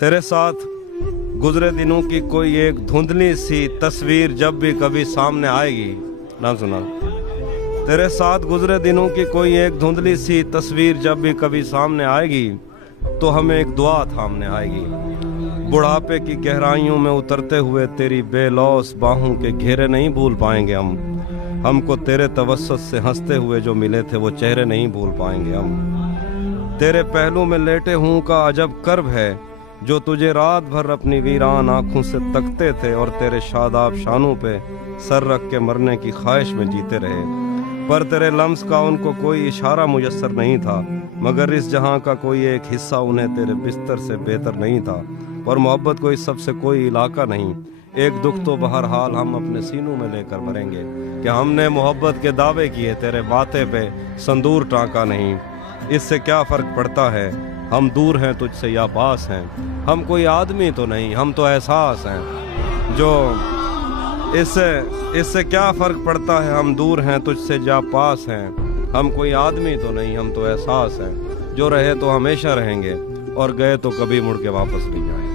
तेरे साथ गुजरे दिनों की कोई एक धुंधली सी तस्वीर जब भी कभी सामने आएगी, ना सुना। तेरे साथ गुजरे दिनों की कोई एक धुंधली सी तस्वीर जब भी कभी सामने आएगी, तो हमें एक दुआ थामने आएगी। बुढ़ापे की गहराइयों में उतरते हुए तेरी बेलौस बाहों के घेरे नहीं भूल पाएंगे हम। हमको तेरे तवस्सुत से हंसते हुए जो मिले थे वो चेहरे नहीं भूल पाएंगे हम। तेरे पहलू में लेटे हूँ का अजब कर्ब है, जो तुझे रात भर अपनी वीरान आंखों से तकते थे और तेरे शादाब शानों पे सर रख के मरने की ख्वाहिश में जीते रहे। पर तेरे लम्स का उनको कोई इशारा मुयस्सर नहीं था, मगर इस जहां का कोई एक हिस्सा उन्हें तेरे बिस्तर से बेहतर नहीं था। और मोहब्बत को इस सबसे कोई इलाका नहीं। एक दुख तो बहरहाल हम अपने सीनों में लेकर मरेंगे कि हमने मोहब्बत के दावे किए, तेरे बातें पे संदूर टांका नहीं। इससे क्या फ़र्क पड़ता है हम दूर हैं तुझसे या पास हैं। हम कोई आदमी तो नहीं, हम तो एहसास हैं। जो इससे क्या फ़र्क पड़ता है हम दूर हैं तुझसे या पास हैं। हम कोई आदमी तो नहीं, हम तो एहसास हैं। जो रहे तो हमेशा रहेंगे और गए तो कभी मुड़ के वापस नहीं आएंगे।